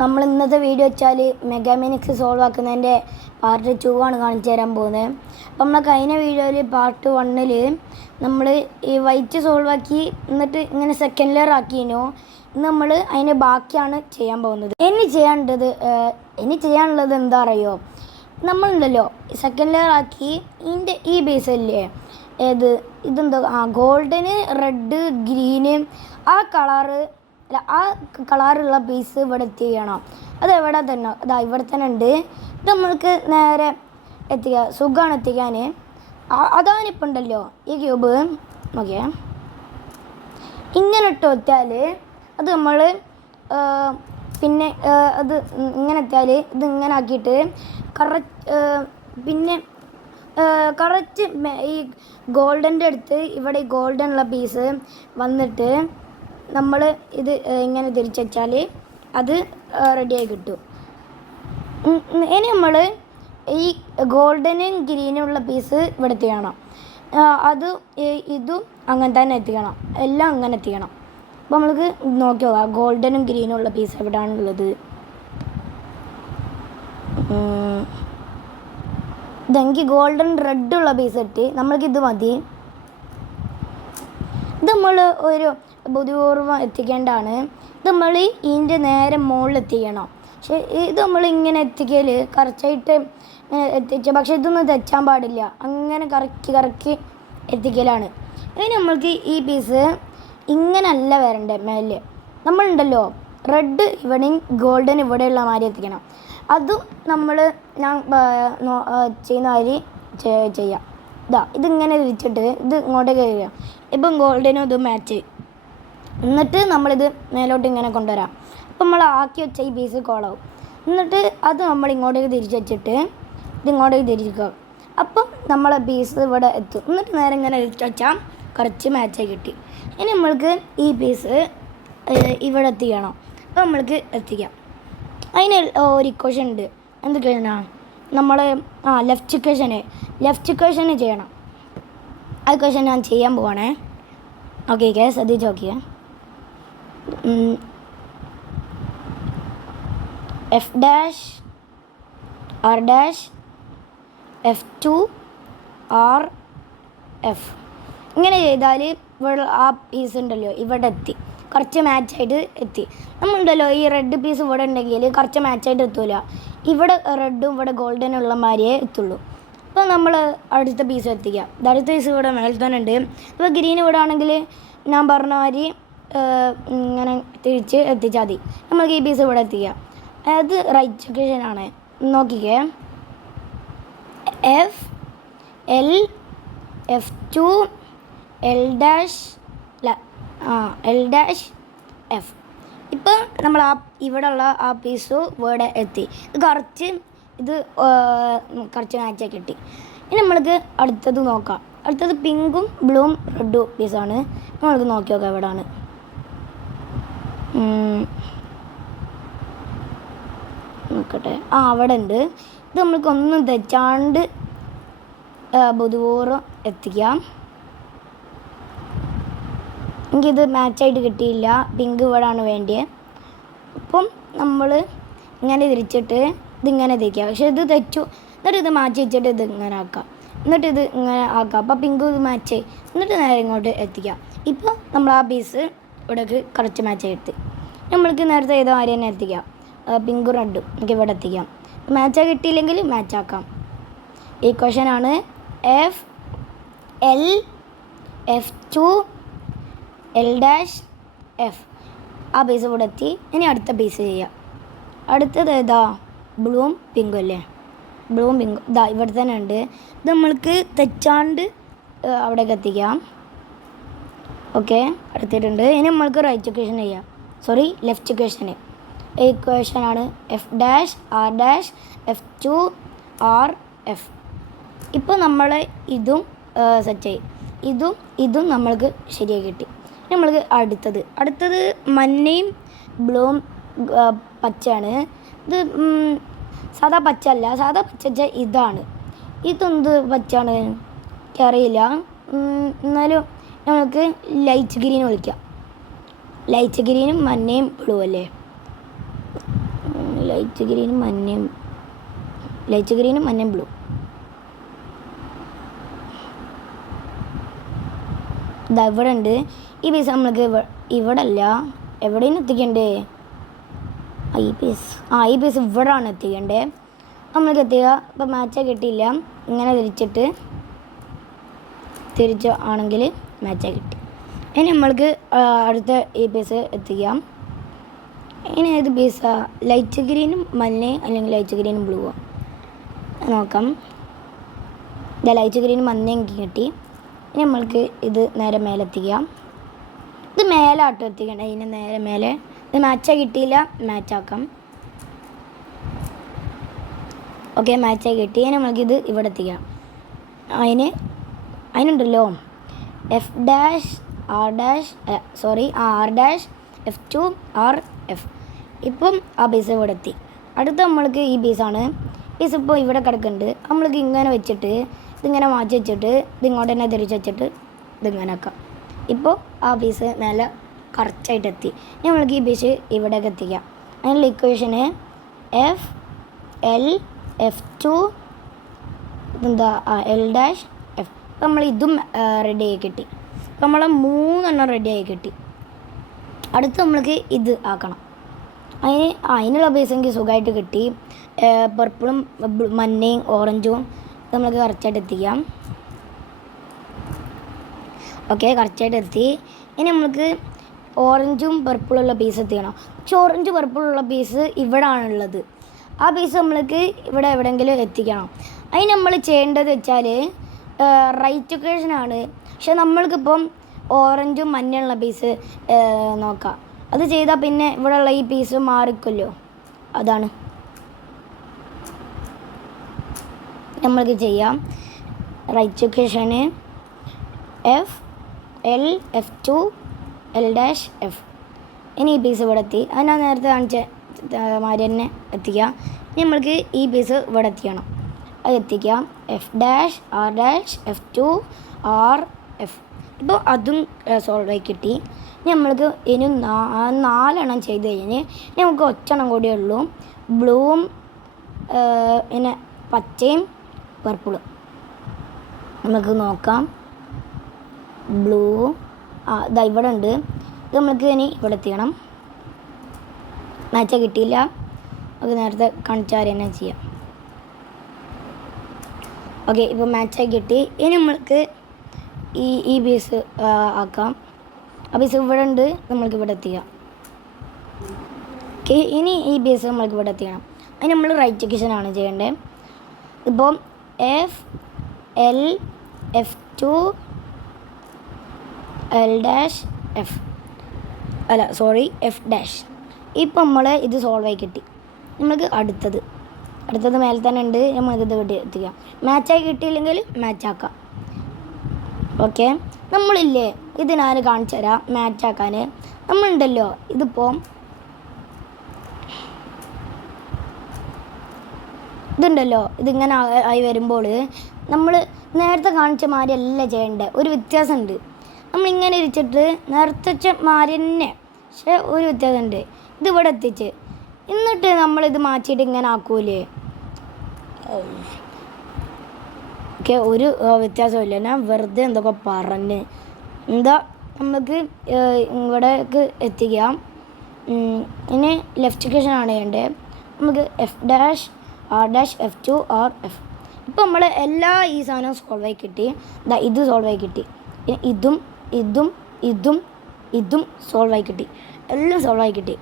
നമ്മൾ ഇന്നത്തെ വീഡിയോ വെച്ചാൽ മെഗാമിനിക്സ് സോൾവ് ആക്കുന്നതിൻ്റെ പാർട്ട് 2 ആണ് കാണിച്ചു തരാൻ പോകുന്നത്. അപ്പം നമ്മൾ കഴിഞ്ഞ വീഡിയോയിൽ പാർട്ട് 1 നമ്മൾ ഈ വൈറ്റ് സോൾവ് ആക്കി എന്നിട്ട് ഇങ്ങനെ സെക്കൻഡ് ലെയർ ആക്കിനോ. ഇന്ന് നമ്മൾ അതിന് ബാക്കിയാണ് ചെയ്യാൻ പോകുന്നത്. ഇനി ചെയ്യാനുള്ളത് എന്താ അറിയോ, നമ്മളുണ്ടല്ലോ സെക്കൻഡ് ലെയർ ആക്കി ഇതിൻ്റെ ഈ ബേസ് അല്ലേ ഇതെന്തോ ഗോൾഡന് റെഡ് ഗ്രീന് ആ കളറുള്ള പീസ് ഇവിടെ എത്തിക്കണം. അത് എവിടെ തന്നെ ഇവിടെ തന്നെ ഉണ്ട്. ഇത് നമ്മൾക്ക് നേരെ എത്തിക്കുക, സുഖമാണ് എത്തിക്കാൻ. അതാണിപ്പോൾ ഉണ്ടല്ലോ ഈ ക്യൂബ് ഓക്കെ ഇങ്ങനെ ഇട്ട് വെച്ചാൽ അത് നമ്മൾ പിന്നെ അത് ഇങ്ങനെ എത്തിയാൽ ഇത് ഇങ്ങനെ ആക്കിയിട്ട് കറക്റ്റ് ഈ ഗോൾഡൻ്റെ അടുത്ത് ഇവിടെ ഈ ഗോൾഡനുള്ള പീസ് വന്നിട്ട് നമ്മൾ ഇത് ഇങ്ങനെ തിരിച്ചു വെച്ചാൽ അത് റെഡിയായി കിട്ടും. ഇനി നമ്മൾ ഈ ഗോൾഡനും ഗ്രീനുള്ള പീസ് ഇവിടെ എത്തിക്കണം. ഇതും അങ്ങനെ തന്നെ എത്തിക്കണം, എല്ലാം അങ്ങനെ എത്തിക്കണം. അപ്പോൾ നമ്മൾക്ക് നോക്കി നോക്കാം ഗോൾഡനും ഗ്രീനുള്ള പീസ് എവിടെയാണുള്ളത്. ഇതെങ്കിൽ ഗോൾഡൻ റെഡുള്ള പീസ് എത്തി, നമ്മൾക്കിത് മതി. ഇത് നമ്മൾ ഒരു ബുദ്ധിപൂർവ്വം എത്തിക്കേണ്ടതാണ്. ഇത് നമ്മൾ ഇതിൻ്റെ നേരെ മുകളിൽ എത്തിക്കണം. പക്ഷേ ഇത് നമ്മൾ ഇങ്ങനെ എത്തിക്കൽ കറക്റ്റായിട്ട് എത്തിച്ച, പക്ഷെ ഇതൊന്നും തെറ്റാൻ പാടില്ല. അങ്ങനെ കറക്കി എത്തിക്കലാണ്. ഇനി നമ്മൾക്ക് ഈ പീസ് ഇങ്ങനല്ല വരണ്ടേ മേലെ. നമ്മളുണ്ടല്ലോ റെഡ് ഇവിടെയും ഗോൾഡൻ ഇവിടെയുള്ള മാതിരി എത്തിക്കണം. അതും ഞാൻ ചെയ്യുന്ന മാതിരി ചെയ്യാം. ഇതിങ്ങനെ തിരിച്ചിട്ട് ഇത് ഇങ്ങോട്ടേക്ക് കഴിയുക. ഇപ്പം ഗോൾഡനും ഇത് മാച്ച്, എന്നിട്ട് നമ്മളിത് മേലോട്ട് ഇങ്ങനെ കൊണ്ടുവരാം. അപ്പം നമ്മൾ ആക്കി വെച്ച ഈ പീസ് കോളാവും. എന്നിട്ട് അത് നമ്മൾ ഇങ്ങോട്ടേക്ക് തിരിച്ച് വെച്ചിട്ട് ഇത് ഇങ്ങോട്ടേക്ക് തിരിക്കുക. അപ്പം നമ്മളെ പീസ് ഇവിടെ എത്തും. എന്നിട്ട് നേരെ ഇങ്ങനെ തിരിച്ച് വെച്ചാൽ കുറച്ച് മാച്ചായി കിട്ടി. ഇനി നമ്മൾക്ക് ഈ പീസ് ഇവിടെ എത്തിക്കണം. അപ്പോൾ നമ്മൾക്ക് എത്തിക്കാം. അതിന് ഒരു ഇക്വേഷൻ ഉണ്ട്. എന്തൊക്കെയാണ് നമ്മൾ ലെഫ്റ്റ് ഇക്വേഷന് ചെയ്യണം. ആ ഇക്വേഷൻ ഞാൻ ചെയ്യാൻ പോവാണേ. ഓക്കെ ശ്രദ്ധിച്ച് നോക്കിയേ. F dash R dash F2 R F ഇങ്ങനെ ചെയ്താൽ ഇവിടെ ആ പീസ് ഉണ്ടല്ലോ ഇവിടെ എത്തി, കുറച്ച് മാച്ചായിട്ട് എത്തി. നമ്മളുണ്ടല്ലോ ഈ റെഡ് പീസ് ഇവിടെ ഉണ്ടെങ്കിൽ കുറച്ച് മാച്ചായിട്ട് എത്തൂല. ഇവിടെ റെഡും ഇവിടെ ഗോൾഡനും ഉള്ള മാതിരിയേ എത്തുള്ളൂ. അപ്പോൾ നമ്മൾ അടുത്ത പീസ് എത്തിക്കുക. അടുത്ത പീസ് ഇവിടെ മേലെ തന്നെ ഉണ്ട്. ഇപ്പോൾ ഗ്രീൻ ഇവിടെ ആണെങ്കിൽ ഞാൻ പറഞ്ഞ മാതിരി ഇങ്ങനെ തിരിച്ച് എത്തിച്ചാൽ മതി. നമ്മൾക്ക് ഈ പീസ് ഇവിടെ എത്തിക്കുക. അത് റൈറ്റ് ഇക്വേഷനാണ്. നോക്കിക്കേ, F2 L dash F. ഇപ്പോൾ നമ്മൾ ഇവിടെയുള്ള ആ പീസ് ഇവിടെ എത്തി. ഇത് കുറച്ച് മാച്ചാക്കി കിട്ടി. ഇനി നമ്മൾക്ക് അടുത്തത് നോക്കാം. അടുത്തത് പിങ്കും ബ്ലൂവും റെഡും പീസാണ്. നമ്മൾക്ക് നോക്കി നോക്കാം എവിടെയാണ്. നോക്കട്ടെ, അവിടെ ഉണ്ട്. ഇത് നമ്മൾക്കൊന്നും തെറ്റാണ്ട് ബുദ്ധിപൂർവ്വം എത്തിക്കാം. എനിക്കിത് മാച്ചായിട്ട് കിട്ടിയില്ല, പിങ്ക് ഇവിടെയാണ് വേണ്ടിയത്. അപ്പം നമ്മൾ ഇങ്ങനെ തിരിച്ചിട്ട് ഇതിങ്ങനെ തിരിക്കുക. പക്ഷേ ഇത് തെറ്റു. എന്നിട്ട് ഇത് മാറ്റി വെച്ചിട്ട് ഇത് ഇങ്ങനെ ആക്കാം, എന്നിട്ട് ഇത് ഇങ്ങനെ ആക്കാം. അപ്പോൾ പിങ്ക് ഇത് മാച്ച്, എന്നിട്ട് നേരെ ഇങ്ങോട്ട് എത്തിക്കാം. ഇപ്പോൾ നമ്മൾ ആ പീസ് ഇവിടേക്ക് കുറച്ച് മാച്ചായി എത്തി. നമ്മൾക്ക് നേരത്തെ ചെയ്ത മാതിരി തന്നെ എത്തിക്കാം. പിങ്കും റെഡും നമുക്ക് ഇവിടെ എത്തിക്കാം. മാച്ചായി കിട്ടിയില്ലെങ്കിൽ മാച്ചാക്കാം. ഈ ക്വസ്റ്റനാണ് F2 L dash F. ആ പീസ് ഇവിടെ എത്തി. ഇനി അടുത്ത പീസ് ചെയ്യാം. അടുത്തത് ഏതാ? ബ്ലൂവും പിങ്കും അല്ലേ? ബ്ലൂവും പിങ്കും ഇവിടെ തന്നെ ഉണ്ട്. ഇത് നമ്മൾക്ക് തെറ്റാണ്ട് അവിടേക്ക് എത്തിക്കാം. ഓക്കെ, എടുത്തിട്ടുണ്ട്. ഇനി നമ്മൾക്ക് റൈറ്റ് ഇക്വേഷൻ ചെയ്യാം, ലെഫ്റ്റ് ഇക്വേഷന്. ഈ ഇക്വേഷനാണ് F dash R dash F2 R F. ഇപ്പോൾ നമ്മൾ ഇതും സെറ്റായി, ഇതും നമ്മൾക്ക് ശരിയായി കിട്ടി. നമ്മൾക്ക് അടുത്തത് മഞ്ഞയും ബ്ലൂവും പച്ചയാണ്. ഇത് സാധാ പച്ച അല്ല, സാധാ പച്ച ഇതാണ്. ഇതെന്ത് പച്ചയാണ് എനിക്കറിയില്ല. എന്നാലും നമുക്ക് ലൈറ്റ് ഗ്രീൻ വിളിക്കാം. ലൈറ്റ് ഗ്രീനും മഞ്ഞയും ബ്ലൂ അല്ലേ? ലൈറ്റ് ഗ്രീനും മഞ്ഞയും ബ്ലൂ. ഇതാ ഇവിടെ ഉണ്ട്. ഈ പീസ് നമ്മൾക്ക് ഇവിടെ അല്ല, എവിടെയും എത്തിക്കണ്ടേ? ഈ പീസ് ഇവിടെയാണ് എത്തിക്കണ്ടേ. നമ്മൾക്ക് എത്തിക്കുക. ഇപ്പം മാച്ച് കിട്ടിയില്ല. ഇങ്ങനെ തിരിച്ച് ആണെങ്കിൽ മാച്ചായി കിട്ടി. ഇനി നമ്മൾക്ക് അടുത്ത ഈ പീസ് എത്തിക്കാം. ഇനി ഏത് പീസാണ്? ലൈറ്റ് ഗ്രീനും മഞ്ഞയും അല്ലെങ്കിൽ ലൈറ്റ് ഗ്രീനും ബ്ലൂവോ നോക്കാം. ഇതാ ലൈറ്റ് ഗ്രീനും മഞ്ഞയും കിട്ടി. ഇനി നമ്മൾക്ക് ഇത് നേരെ മേലെ എത്തിക്കാം. ഇത് മേലാട്ടോ എത്തിക്കണ്ടേ, ഇതിന് നേരെ മേലെ. ഇത് മാച്ചായി കിട്ടിയില്ല, മാച്ചാക്കാം. ഓക്കെ, മാച്ചായി കിട്ടി. ഇനി നമ്മൾക്കിത് ഇവിടെ എത്തിക്കാം. അതിനുണ്ടല്ലോ R' F2 R F. ഇപ്പം ആ പീസ് ഇവിടെ എത്തി. അടുത്ത നമ്മൾക്ക് ഈ പീസാണ്. പീസ് ഇപ്പോൾ ഇവിടെ കിടക്കുന്നുണ്ട്. നമ്മൾക്ക് ഇങ്ങനെ വെച്ചിട്ട് ഇതിങ്ങനെ മാറ്റി വെച്ചിട്ട് ഇതിങ്ങോട്ട് തന്നെ തിരിച്ച് വെച്ചിട്ട് ഇതിങ്ങനെ ആക്കാം. ഇപ്പോൾ ആ പീസ് നല്ല കറക്റ്റായിട്ട് എത്തി. നമ്മൾക്ക് ഈ പീസ് ഇവിടേക്ക് എത്തിക്കാം. അതിനുള്ള ഇക്വേഷന് FL F2 L' F. നമ്മൾ ഇതും റെഡി ആയി കിട്ടി. നമ്മൾ 3 റെഡി ആയി കിട്ടി. അടുത്ത് നമ്മൾക്ക് ഇത് ആക്കണം. അതിനുള്ള പീസ് എനിക്ക് സുഖമായിട്ട് കിട്ടി. പർപ്പിളും മഞ്ഞയും ഓറഞ്ചും നമ്മൾക്ക് കറക്റ്റായിട്ട് എത്തിക്കാം. ഓക്കെ, കറക്റ്റായിട്ട് എത്തി. ഇനി നമ്മൾക്ക് ഓറഞ്ചും പർപ്പിളുള്ള പീസ് എത്തിക്കണം. പക്ഷെ ഓറഞ്ച് പർപ്പിളുള്ള പീസ് ഇവിടെ ആണുള്ളത്. ആ പീസ് നമ്മൾക്ക് ഇവിടെ എവിടെയെങ്കിലും എത്തിക്കണം. അതിന് നമ്മൾ ചെയ്യേണ്ടത് വെച്ചാൽ റൈറ്റ് ഇക്വേഷനാണ്. പക്ഷെ നമ്മൾക്കിപ്പം ഓറഞ്ചും മഞ്ഞയുള്ള പീസ് നോക്കാം. അത് ചെയ്താൽ പിന്നെ ഇവിടെയുള്ള ഈ പീസ് മാറിക്കുമല്ലോ. അതാണ് നമ്മൾക്ക് ചെയ്യാം. റൈറ്റ് ഇക്വേഷന് FL F2 L' F. ഇനി ഈ പീസ് ഇവിടെ എത്തി. അത് ഞാൻ നേരത്തെ കാണിച്ച മാതിരി തന്നെ എത്തിക്കാം. നമ്മൾക്ക് ഈ പീസ് ഇവിടെ എത്തിക്കണം. അത് എത്തിക്കാം. F' R' F2 R F. ഇപ്പോൾ അതും സോൾവ് ആയി കിട്ടി. നമ്മൾക്ക് ഇനി 4 ചെയ്ത് കഴിഞ്ഞ് നമുക്ക് ഒറ്റെണ്ണം കൂടിയേ ഉള്ളൂ. ബ്ലൂവും പിന്നെ പച്ചയും പർപ്പിളും നമുക്ക് നോക്കാം. ബ്ലൂ ഇതാ ഇവിടെ ഉണ്ട്. ഇത് നമുക്ക് ഇനി ഇവിടെ എത്തിക്കണം. മാച്ച് കിട്ടിയില്ല. അത് നേരത്തെ കാണിച്ചാൽ തന്നെ ചെയ്യാം. ഓക്കെ, ഇപ്പോൾ മാച്ചായി കിട്ടി. ഇനി നമ്മൾക്ക് ഈ പീസ് ആക്കാം. ആ പീസ് ഇവിടെ ഉണ്ട്, നമ്മൾക്ക് ഇവിടെ എത്തിക്കാം. ഓക്കെ, ഇനി ഈ പീസ് നമ്മൾക്ക് ഇവിടെ എത്തിക്കണം. അതിന് നമ്മൾ റൈറ്റ് ഇക്വേഷനാണ് ചെയ്യേണ്ടത്. ഇപ്പം FL F2 L' F F'. ഇപ്പം നമ്മൾ ഇത് സോൾവ് ആയി കിട്ടി. നമ്മൾക്ക് അടുത്തത് മേലെ തന്നെ ഉണ്ട്. നമ്മൾക്കിത് ഇവിടെ എത്തിക്കാം. മാച്ചായി കിട്ടിയില്ലെങ്കിൽ മാച്ചാക്കാം. ഓക്കെ, നമ്മളില്ലേ ഇത് ഞാൻ കാണിച്ചു തരാം. മാച്ചാക്കാൻ നമ്മളുണ്ടല്ലോ, ഇതിപ്പോൾ ഇതുണ്ടല്ലോ, ഇതിങ്ങനെ ആയി വരുമ്പോൾ നമ്മൾ നേരത്തെ കാണിച്ച മാതിരി അല്ല ചെയ്യേണ്ടത്. ഒരു വ്യത്യാസമുണ്ട്. നമ്മളിങ്ങനെ ഇരിച്ചിട്ട് നേരത്തെ മാതിരി തന്നെ, പക്ഷെ ഒരു വ്യത്യാസമുണ്ട്. ഇതിവിടെ എത്തിച്ച് എന്നിട്ട് നമ്മളിത് മാറ്റിയിട്ട് ഇങ്ങനെ ആക്കൂലേ. ഓക്കെ, ഒരു വ്യത്യാസമില്ല. ഞാൻ വെറുതെ എന്തൊക്കെ പറഞ്ഞ് നമുക്ക് ഇവിടേക്ക് എത്തിക്കാം. ഇനി ലെഫ്റ്റ് ഇക്വേഷനാണ് ചെയ്യേണ്ടത്. നമുക്ക് F' R' F2 R F. ഇപ്പം നമ്മൾ എല്ലാ ഈ സാധനവും സോൾവ് ആയി കിട്ടി. ഇത് സോൾവ് ആയി കിട്ടി. ഇതും സോൾവ് ആയി കിട്ടി. എല്ലാം സോൾവ് ആയി കിട്ടി.